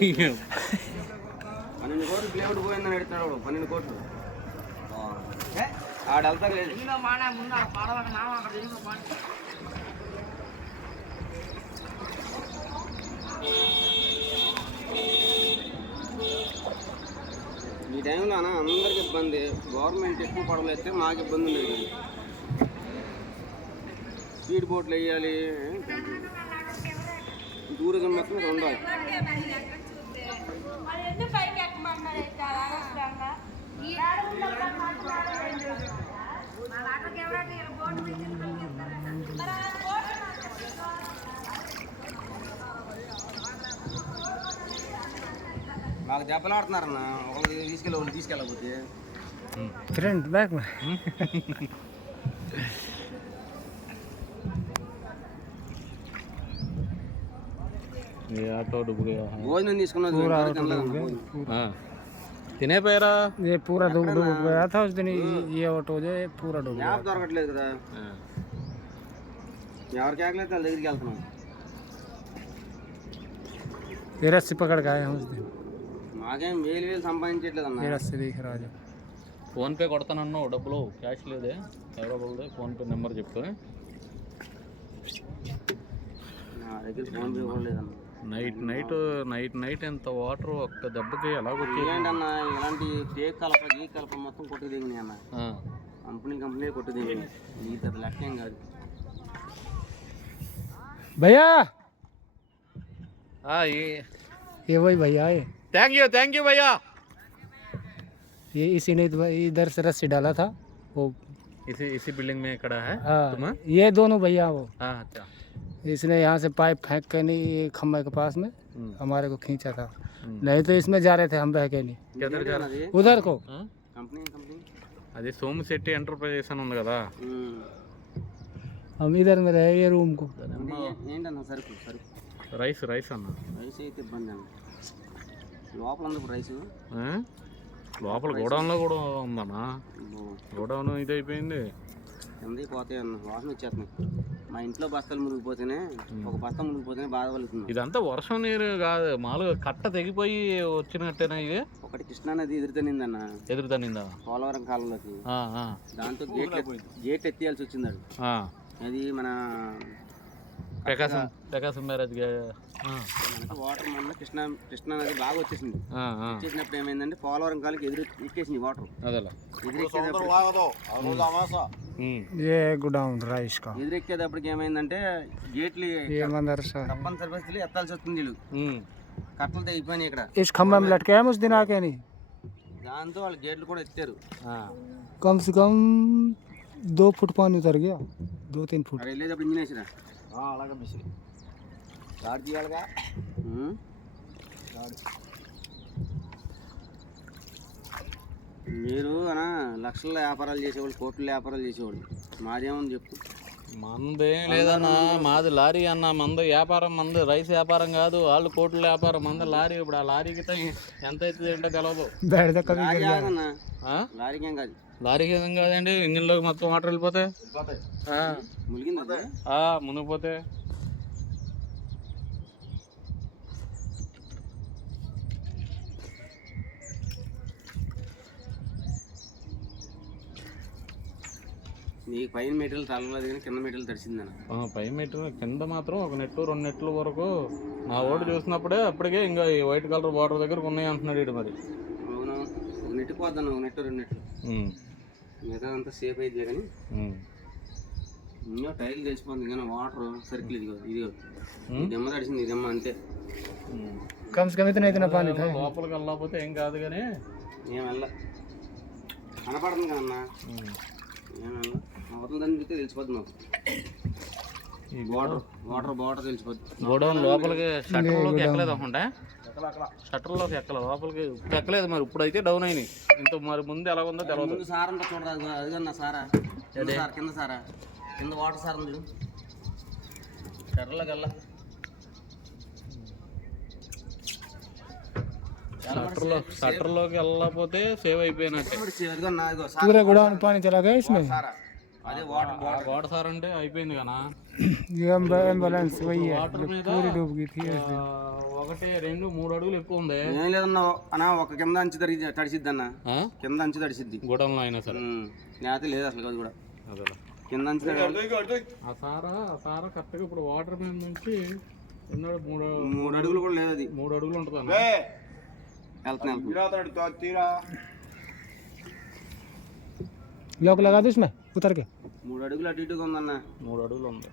12 కోట్లు ప్లేవుడ్ పోయిందని ఎడుతున్నాడు 12 కోట్లు ఆడెళ్తా లేదు ఈ టైంలో అందరికి ఇబ్బంది. గవర్నమెంట్ ఎక్కువ పడవలు వేస్తే మాకు ఇబ్బంది ఉండేది. స్పీడ్ బోట్లు వేయాలి, టూరిజం మొత్తం ఉండాలి. మాకు దెబ్బలాడుతున్నారన్న, ఒకళ్ళు తీసుకెళ్ళి వాళ్ళు తీసుకెళ్ళకపోతే फ्रंट बैक में ये ऑटो डूब गया है। भोजन తీసుకున్నది पूरा ऑटो डूब गया। हाँ తినే పేరా ये पूरा डूब गया था उस दिन। ये ऑटो जो है पूरा डूब गया। యాప్ దొరకట్లేదు కదా, ఎవరికి ఆగలేదు వాళ్ళ దగ్గరికి వెళ్తున్నాం. ये रस्सी पकड़ के आए हैं उस दिन। మాకేం వేలు సంపాదించట్లేదు అన్న. ये रस्सी दिख रहा है। ఫోన్పే కొడతానన్నావు, డబ్బులు క్యాష్ లేదే, ఎవరో ఒకరిదే ఫోన్పే నెంబర్ చెప్పు. నా దగ్గర ఫోన్ పే కూడా లేదన్న. నైట్ ఎంత వాటర్ ఒక్క దెబ్బకి ఎలాగొచ్చేది ఏంటన్నా, ఇలాంటి టేక్ కలప మొత్తం కొట్టు దిగినాయి అన్న. కంపెనీ కొట్టు దిగినాయి. ఈ తర లక్ష్యం కాదు भैया। ये वही भैया है। थैंक यू भैया। ये इसी ने इधर से रस्सी डाला था वो। इसी बिल्डिंग में खड़ा है तुम? ये दोनों भैया वो। अच्छा। इसने यहाँ से पाइप फेंक के नहीं खम्बे के पास में हमारे को खींचा था, नहीं तो इसमें जा रहे थे हम बह के नहीं। किधर जा रहे? उधर को కంపెనీ అది సోమశెట్టి ఎంటర్ప్రైజెస్ అని ఉంది కదా, हम इधर में रहे ये रूम को। ఏంటన్నా సరుకు రైస్ అన్న. రైస్ అయితే ఇబ్బంది అన్న. లోపల ఉంది ఇప్పుడు రైసు. లోపల గోడౌన్లో కూడా ఉందన్నా. గోడౌన్ ఇది అయిపోయింది, కింద పోతాయి అన్న. వాసన వచ్చేస్తున్నాయి. మా ఇంట్లో బస్తాలు మునిగిపోతేనే, ఒక బస్తా మునిగిపోతేనే బాధ కలుగుతుంది. ఇదంతా వర్షం నీరు కాదు, మామూలుగా కట్ట తెగిపోయి వచ్చినట్టేనా ఇది? ఒకటి కృష్ణా నది ఎదురుతనిందన్న. ఎదురుతనిందా? పోలవరం కాలంలోకి. దాంతో గేట్ ఎత్తియాల్సి వచ్చింది. అది మన ప్రకాశం మ్యారేజ్ మనకి వాటర్ మొన్న కృష్ణా నది బాగా వచ్చేసింది. వచ్చేసినప్పుడు ఏమైందంటే పోలవరం కాలకి ఎక్కేసింది వాటర్. ఎదురెక్కేటప్పటికి ఏమైందంటే గేట్లు తప్పనిసరి పరిస్థితులు ఎత్తాల్సి వస్తుంది. వీళ్ళు కట్టలు తెగిపోయినాయి ఇక్కడ. దాంతో వాళ్ళు గేట్లు కూడా ఎత్తారు. कम से कम 2 फुट पानी उतर गया, 2-3 फुट। వెళ్ళేటప్పుడు ఇంజిన్ వేసిరా అలాగే మిషన్ స్టార్ట్ చేయాలిగా. మీరు లక్షల వ్యాపారాలు చేసేవాళ్ళు, కోట్ల వ్యాపారాలు చేసేవాళ్ళు. మాదేమని చెప్పు. మందేం లేదన్నా, మాది లారీ అన్న. మంది వ్యాపారం, మంది రైస్ వ్యాపారం కాదు, వాళ్ళు కోట్ల వ్యాపారం. మంది లారీ. ఇప్పుడు ఆ లారీకి ఎంత అవుతుంది ఏంటో తెలవదు. లారీకి ఏం కాదు, లారీకి ఏం కాదండి. ఇంజిన్లోకి మొత్తం వాటర్ వెళ్ళిపోతే మునిగిపోతే నీకు పైన మెటీరియల్ తగ్గలేదు కానీ కింద మెటీరియల్ తడిసిందన్న. పై మెటీరియల్ కింద మాత్రం 1 నెట్టు 2 నెట్ల వరకు నా ఓటు చూసినప్పుడే అప్పటికే ఇంకా ఈ వైట్ కలర్ బార్డర్ దగ్గర ఉన్నాయి అంటున్నాడు ఇటు. మరి అవును, 1 నెట్టు పోద్దాను, 1 నెట్టు 2 నెట్లు మిగతా అంతా సేఫ్ అయితే కానీ ఇంకా టైల్ తెలిసిపోతుంది. కానీ వాటర్ సర్కిల్ ఇది దెమ్మ తడిసింది, ఈ దెమ్మ అంతే. లోపలికి వెళ్ళకపోతే ఏం కాదు కానీ ఏం వెళ్ళ కనపడుతుంది కదన్నా. అవతల దాన్ని చూస్తే తెలిసిపోద్ది మాకు. వాటర్ తెలిసిపోద్ది. గోడౌన్ లోపలికి షట్టర్లోకి ఎక్కలేదు అనుకుంటా. షట్టర్లోకి ఎక్కలేదు, లోపలికి ఎక్కలేదు. మరి ఇప్పుడైతే డౌన్ అయినాయి. ఇంత మరి ముందు ఎలా ఉందో తెలియదు. సార్ అంతా చూడరాదు. అదిగన్నా సారా, కింద సారా, కింద వాటర్ సార్ ఉంది. షట్టర్లోకి వెళ్ళ షట్టర్లోకి వెళ్ళకపోతే సేవ్ అయిపోయినట్టే. అదే వాటర్ సార్ అంటే అయిపోయింది కదా. एम्बुलेंस वही है, पूरी डूब गई थी। 1 2 3 అడుగులు ఎక్కువ ఉంది. ఏం లేదన్నా అన్న, ఒక కింద అంచు తడిసిద్ది అన్న, కింద అంచు తడిసిద్ది గోడంలో అయినా సరే. లేకపోతే లేదు అసలు అది కూడా అదే కింద అంచు ఆ సారా కరెక్ట్గా ఇప్పుడు వాటర్ మీద నుంచి 3 అడుగులు కూడా లేదు, అది 3 అడుగులు ఉంటుంది అన్న. लॉक लगा दो इसमें उतर के. 3 అడుగులు అటు ఇటుగా ఉందన్న. 3 అడుగులు ఉంది.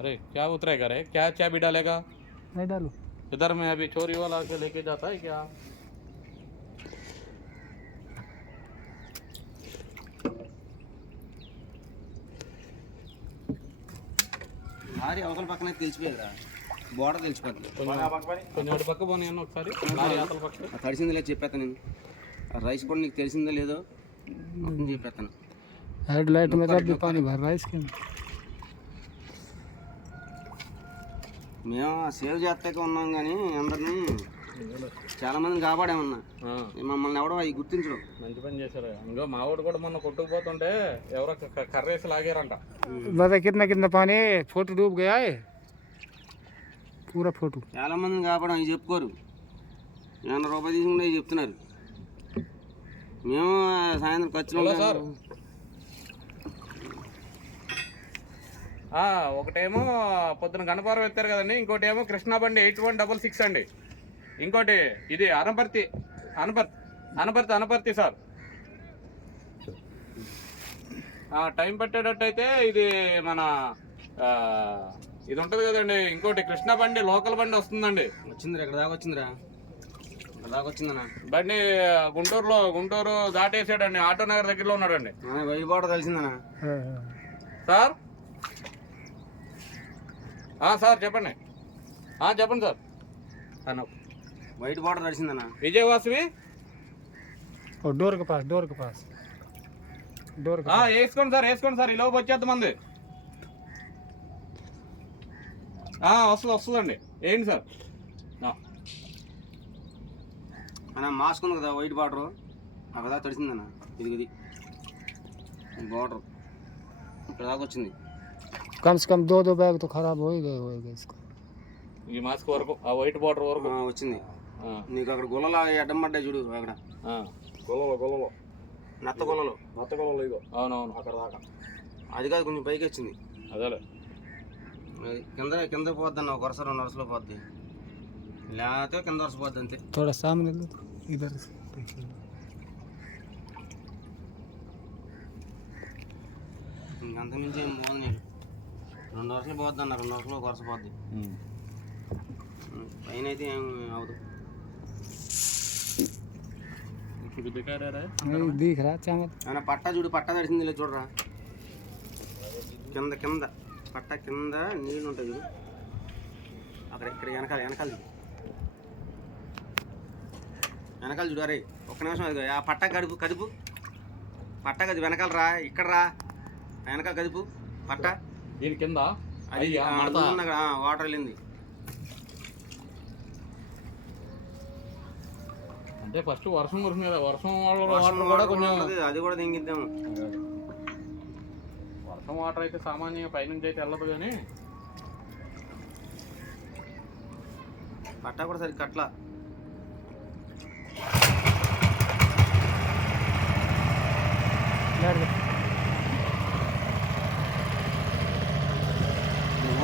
अरे क्या उतरेगा रे, क्या चाबी डालेगा? नहीं डालो. इधर में अभी चोरी वाला के लेके जाता है क्या? లారీ అవతల పక్కన తెలిసిపోయారా, బోర్డర్ తెలిసిపోతుంది. కొంచెం అటు పక్క పోనీ అన్న ఒకసారి. లారీ అవతల పక్క తడిసింది లేదు చెప్పేస్తాను నేను. ఆ రైస్ కూడా నీకు తెలిసిందో లేదో మొత్తం చెప్పేస్తాను. हेडलाइट में तो पानी भर रहा है इसके अंदर. మేము సేవ్ చేస్తాక ఉన్నాం కానీ అందరినీ చాలా మందిని కాపాడేమన్నా, మమ్మల్ని ఎవడో అవి గుర్తించడం. మంచి పని చేశారు. ఇంకా మా వాడు కూడా మొన్న కొట్టుకుపోతుంటే ఎవరో కర్రేసి లాగారంట. बता कितना कितना पानी, फोटो डूब गया है पूरा फोटो. చాలా మందిని కాపాడడం అవి చెప్పుకోరు, 100 రూపాయలు తీసుకుంటే అవి చెప్తున్నారు. మేము సాయంత్రం ఖర్చులు సార్ ఒకటేమో పొద్దున గణపారం ఎత్తారు కదండి, ఇంకోటి ఏమో కృష్ణా బండి 8166 అండి, ఇంకోటి ఇది అనపర్తి సార్. టైం పట్టేటట్టయితే ఇది మన ఇది ఉంటుంది కదండి, ఇంకోటి కృష్ణా బండి లోకల్ బండి వస్తుందండి. వచ్చిందిరా, ఇక్కడ దాకా వచ్చిందిరా, ఇక్కడ దాకా వచ్చిందన్నా బండి. గుంటూరు దాటేసాడండి, ఆటో నగర్ దగ్గరలో ఉన్నాడండి. వైట్ బార్డర్ తెలిసిందన్నా సార్. సార్ చెప్పండి. చెప్పండి సార్. వైట్ బార్డర్ తెలిసిందన్నా. విజయవాసవి और डोर के पास వేసుకోండి సార్ ఈ లోపు వచ్చేద్దాం మంది. వస్తుందండి, ఏంటి సార్. అన్న మాస్క్ ఉంది కదా వైట్ బార్డర్, అక్కడ దాకా తడిసిందన్న. ఇది బార్డర్ ఇక్కడ దాకా వచ్చింది. कम से कम 2 बैग तो खराब हो ही गए इसको. ఈ మాస్క్ వరకు, ఆ వైట్ బార్డర్ వరకు వచ్చింది. నీకు అక్కడ గుల్లలు అడ్డం పడ్డాయి చూడు, అక్కడ గొల్లలో నత్త గుల్లలు ఇగో. అవునవును, అక్కడ దాకా. అది కాదు, కొంచెం పైకి వచ్చింది. అదేలే, అది కింద పోద్ది అన్న, 1 వరుస 2 వరుసలో పోద్ది, లేకపోతే కింద వరుస పోద్ది అంతే. थोड़ा सामने लो इधर से. అంతకుమించి ఏం పోదు. నేను 2 వరుసలు పోద్ది అన్న, 2 వరుసలో 1 వరుస పోద్ది, పైన అయితే ఏం అవదు. दिख रहा चमक. అన్న పట్టా చూడు, పట్టా తడిసింది లేదు చూడరా, కింద పట్టా కింద నీళ్ళు ఉంటాయి చూడు, అక్కడ ఇక్కడ వెనకాల చూడు. అరే ఒక్క నిమిషం, అది ఆ పట్టా కదుపు పట్టా కది వెనకాల రా, ఇక్కడ రా, వెనకాల కదుపు పట్టా. దీని కింద అది వాటర్ వెళ్ళింది అంటే ఫస్ట్ వర్షం కురిసింది కదా, వర్షం వాటర్ కూడా కొంచెం అది కూడా దింగిద్దాము. వర్షం వాటర్ అయితే సామాన్యంగా పైనుంచి అయితే వెళ్ళదు, కానీ పట్టా కూడా సరి కట్ల.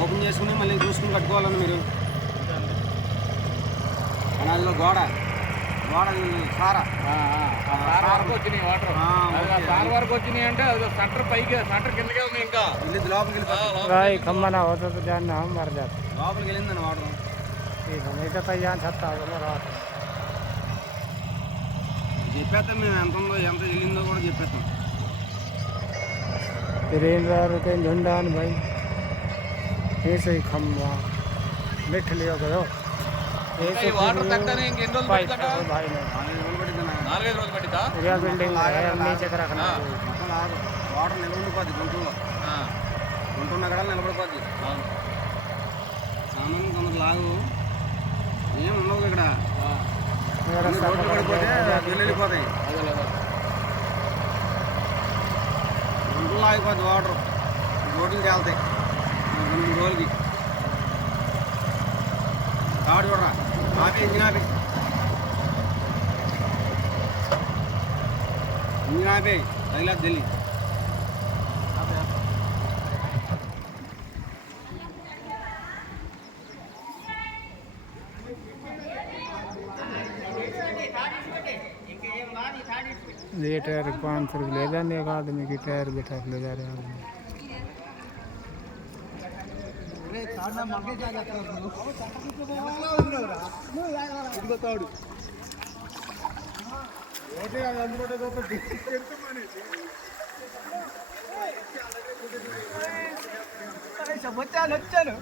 ఓపెన్ చేసుకుని మళ్ళీ చూసుకుని కట్టుకోవాలన్న మీరు. అదిగో గోడ సారా వరకు వచ్చినాయి వాటర్. సార్ వరకు వచ్చినాయి అంటే అది సెంటర్ పైకి, సెంటర్ కిందకే ఉంది. ఇంకా వెళ్ళింది లోపలికి, खम्बा ना होता तो जान हम मर जाते. లోపలికి వెళ్ళిందని వాటర్. చెప్పేస్తాం మేము, ఎంత ఉందో ఎంత వెళ్ళిందో కూడా చెప్పేస్తాం. झंडा भाई ऐसे ही खम्बा बैठ लिया करो. వాటర్ తగ్గనే ఇంకెన్ని రోజులు పట్టిందట? 4-5 రోజులు పట్టిందా? వాటర్ నిలబడిపోద్ది గుంటూరులో, గుంటూరు నగరాలు నిలబడిపోద్ది. సామాన్యం కొందరు లాగు ఏం ఉండవు ఇక్కడ, రోడ్లు పడిపోతే వెళ్ళిపోతాయి. గుంటూరులో ఆగిపోద్ది వాటర్, రోడ్లు తేలుతాయి 2-3 రోజులకి. తాడు చూడరా, ఆపి ఇంజిన్ ఆపి, ఇంజిన్ ఆపి, తగిలేదు ఢిల్లీ. ये टायर 500 रुपये ले जाने एक आदमी की टायर बैठा के ले जा रहे हैं आदमी వచ్చాను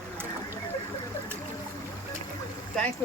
థ్యాంక్స్